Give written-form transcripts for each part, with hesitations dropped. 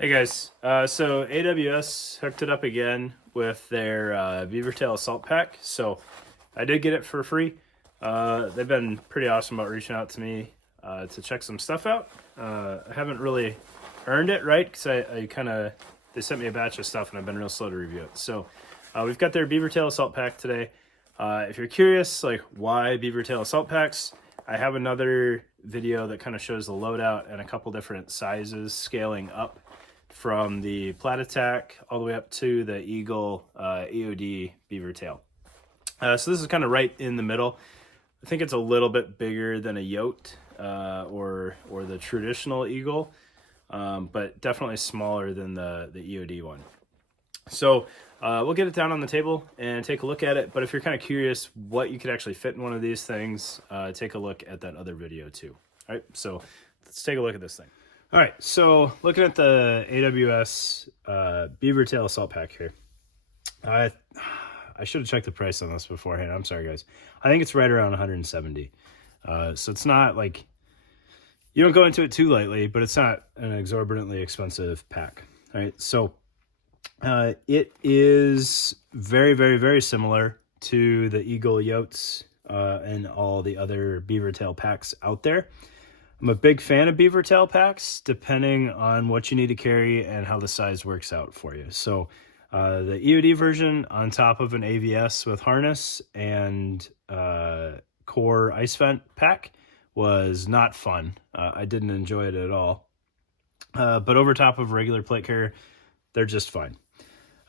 Hey guys, so AWS hooked it up again with their Beavertail Assault Pack. So I did get it for free. They've been pretty awesome about reaching out to me to check some stuff out. I haven't really earned it, right? Because they sent me a batch of stuff and I've been real slow to review it. So we've got their Beavertail Assault Pack today. If you're curious, like why Beavertail Assault Packs, I have another video that kind of shows the loadout and a couple different sizes scaling up from the Plat Attack all the way up to the Eagle EOD Beavertail. So this is kind of right in the middle. I think it's a little bit bigger than a Yote or the traditional Eagle, but definitely smaller than the EOD one. So we'll get it down on the table and take a look at it. But if you're kind of curious what you could actually fit in one of these things, take a look at that other video too. All right, so let's take a look at this thing. All right, so looking at the AWS Beavertail Assault Pack here. I should have checked the price on this beforehand. I'm sorry, guys. I think it's right around 170. So it's not like, you don't go into it too lightly, but it's not an exorbitantly expensive pack. All right, so it is very, very, very similar to the Eagle Yotes and all the other Beavertail packs out there. I'm a big fan of Beavertail packs, depending on what you need to carry and how the size works out for you. So the EOD version on top of an AVS with harness and core ice vent pack was not fun. I didn't enjoy it at all. But over top of regular plate carrier, they're just fine.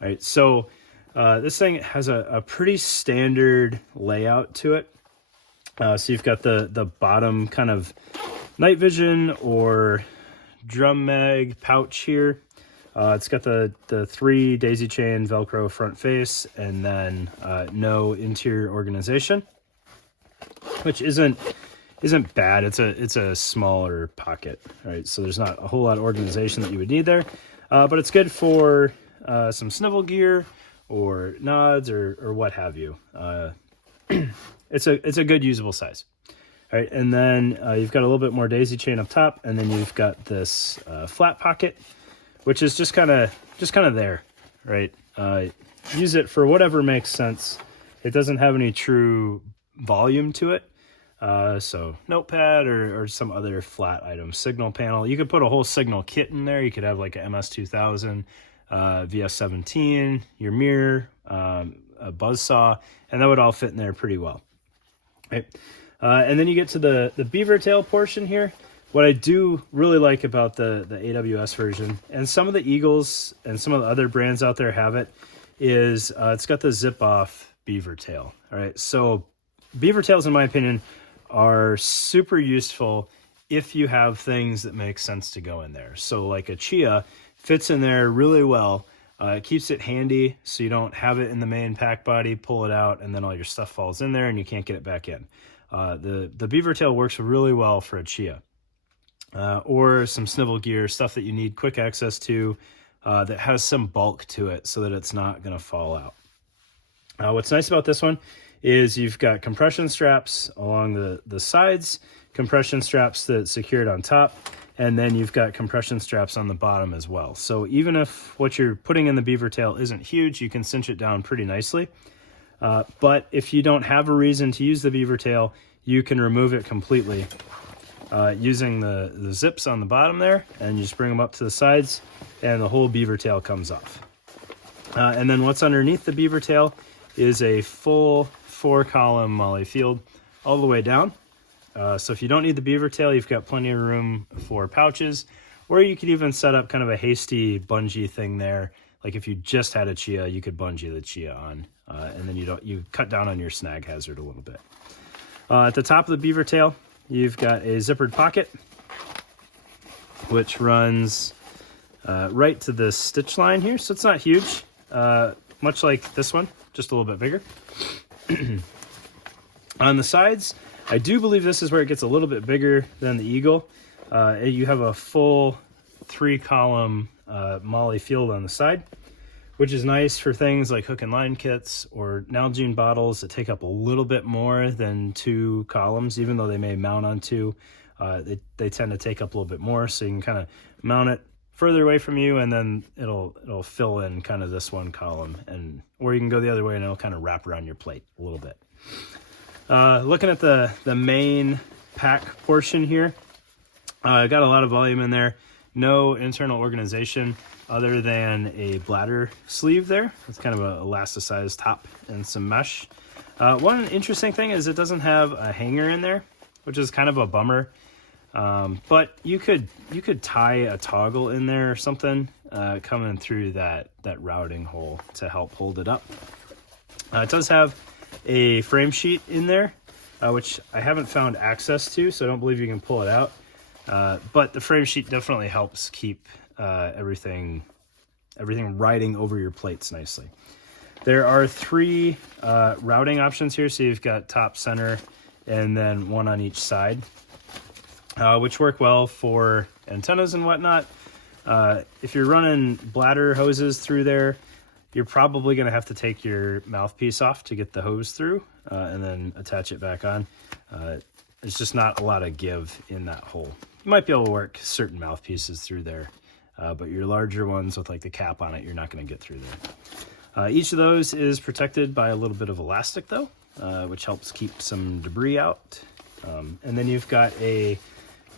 All right, so this thing has a pretty standard layout to it. So you've got the bottom kind of night vision or drum mag pouch here. It's got the 3 daisy chain Velcro front face and then no interior organization, which isn't bad. It's a smaller pocket, right? So there's not a whole lot of organization that you would need there, but it's good for some snivel gear or nods or what have you. It's a good usable size. All right, and then you've got a little bit more daisy chain up top, and then you've got this flat pocket, which is just kind of there, right? Use it for whatever makes sense. It doesn't have any true volume to it, so notepad or some other flat item. Signal panel. You could put a whole signal kit in there. You could have like a MS-2000, VS-17, your mirror, a buzzsaw, and that would all fit in there pretty well. Right? And then you get to the Beavertail portion here. What I do really like about the AWS version, and some of the Eagles and some of the other brands out there have it, is it's got the zip-off Beavertail. All right, so Beavertails, in my opinion, are super useful if you have things that make sense to go in there. So like a Chia fits in there really well. It keeps it handy so you don't have it in the main pack body, pull it out, and then all your stuff falls in there and you can't get it back in. The Beavertail works really well for a Chia or some snivel gear, stuff that you need quick access to that has some bulk to it so that it's not going to fall out. What's nice about this one is you've got compression straps along the sides, compression straps that secured on top, and then you've got compression straps on the bottom as well. So even if what you're putting in the Beavertail isn't huge, you can cinch it down pretty nicely. But if you don't have a reason to use the Beavertail, you can remove it completely using the zips on the bottom there, and you just bring them up to the sides, and the whole Beavertail comes off. And then what's underneath the Beavertail is a full 4-column Molly field all the way down. So if you don't need the Beavertail, you've got plenty of room for pouches, or you could even set up kind of a hasty bungee thing there. Like if you just had a Chia, you could bungee the Chia on, and then you cut down on your snag hazard a little bit. At the top of the Beavertail, you've got a zippered pocket, which runs right to this stitch line here. So it's not huge, much like this one, just a little bit bigger. On the sides, I do believe this is where it gets a little bit bigger than the Eagle. You have a full 3-column Molly field on the side, which is nice for things like hook and line kits or Nalgene bottles that take up a little bit more than 2 columns, even though they may mount on 2. They tend to take up a little bit more, so you can kind of mount it further away from you, and then it'll fill in kind of this one column, and or you can go the other way and it'll kind of wrap around your plate a little bit. Looking at the main pack portion here, got a lot of volume in there. No internal organization other than a bladder sleeve there. It's kind of a elasticized top and some mesh. One interesting thing is it doesn't have a hanger in there, which is kind of a bummer. But you could tie a toggle in there or something coming through that routing hole to help hold it up. It does have a frame sheet in there, which I haven't found access to, so I don't believe you can pull it out. But the frame sheet definitely helps keep everything riding over your plates nicely. There are 3 routing options here, so you've got top, center, and then one on each side, which work well for antennas and whatnot. If you're running bladder hoses through there, you're probably going to have to take your mouthpiece off to get the hose through and then attach it back on. There's just not a lot of give in that hole. You might be able to work certain mouthpieces through there, but your larger ones with like the cap on it, you're not going to get through there. Each of those is protected by a little bit of elastic though, which helps keep some debris out. And then you've got a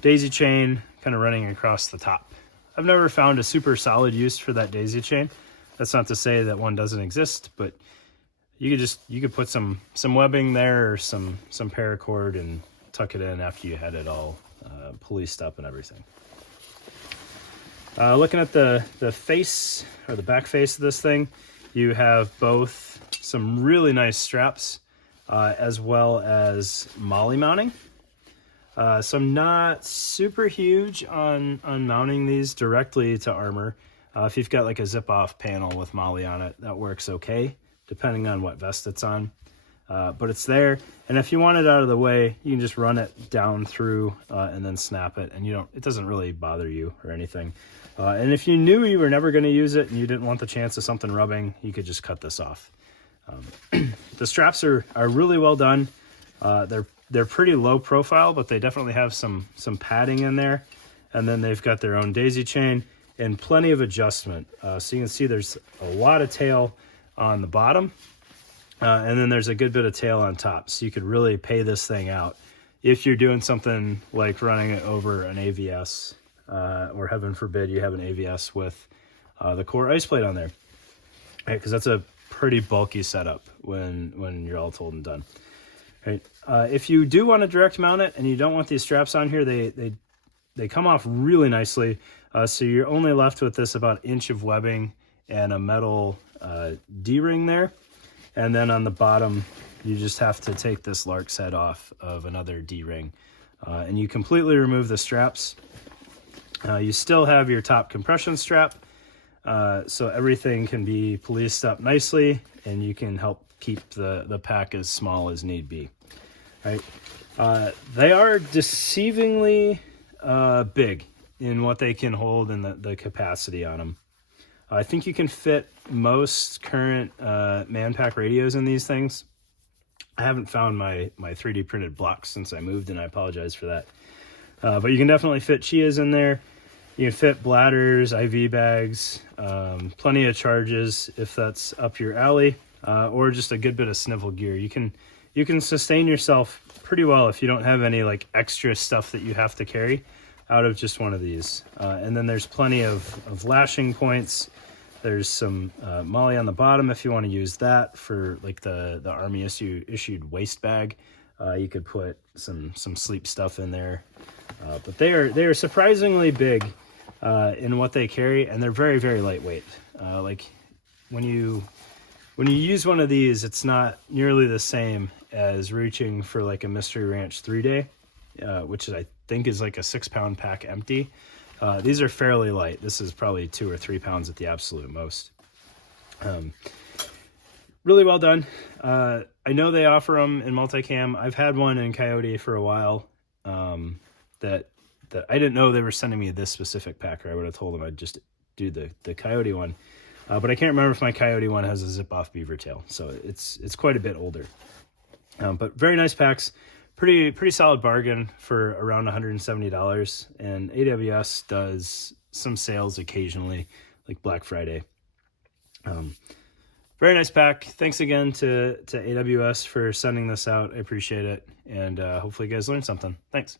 daisy chain kind of running across the top. I've never found a super solid use for that daisy chain. That's not to say that one doesn't exist, but you could put some webbing there or some paracord and tuck it in after you had it all policed up and everything. Looking at the face or the back face of this thing, you have both some really nice straps as well as molly mounting. So I'm not super huge on mounting these directly to armor. If you've got like a zip off panel with molly on it, that works okay, depending on what vest it's on. But it's there, and if you want it out of the way, you can just run it down through and then snap it, and it doesn't really bother you or anything. And if you knew you were never going to use it and you didn't want the chance of something rubbing, you could just cut this off. The straps are really well done. They're pretty low profile, but they definitely have some padding in there, and then they've got their own daisy chain and plenty of adjustment. So you can see there's a lot of tail on the bottom, and then there's a good bit of tail on top. So you could really pay this thing out if you're doing something like running it over an AVS, or heaven forbid you have an AVS with the core ice plate on there, right? Because that's a pretty bulky setup when you're all told and done. Right. If you do want to direct mount it and you don't want these straps on here, they come off really nicely. So you're only left with this about inch of webbing and a metal D-ring there. And then on the bottom, you just have to take this lark's head off of another D-ring. And you completely remove the straps. You still have your top compression strap. So everything can be policed up nicely, and you can help keep the pack as small as need be. Right? They are deceivingly big in what they can hold and the capacity on them. I think you can fit most current man-pack radios in these things. I haven't found my 3D printed blocks since I moved, and I apologize for that. But you can definitely fit Chias in there. You can fit bladders, IV bags, plenty of charges if that's up your alley, or just a good bit of snivel gear. You can sustain yourself pretty well if you don't have any like extra stuff that you have to carry out of just one of these. And then there's plenty of lashing points. There's some molly on the bottom if you want to use that for like the Army issued waist bag. You could put some sleep stuff in there. But they are surprisingly big in what they carry, and they're very, very lightweight. Like when you use one of these, it's not nearly the same as reaching for like a Mystery Ranch 3-day, which I think is like a 6-pound pack empty. These are fairly light. This is probably 2 or 3 pounds at the absolute most. Really well done. I know they offer them in multicam. I've had one in Coyote for a while. That I didn't know they were sending me this specific pack, or I would have told them I'd just do the Coyote one. But I can't remember if my Coyote one has a zip-off Beavertail, so it's quite a bit older. But very nice packs, pretty solid bargain for around $170. And AWS does some sales occasionally, like Black Friday. Very nice pack. Thanks again to AWS for sending this out. I appreciate it. And hopefully you guys learned something. Thanks.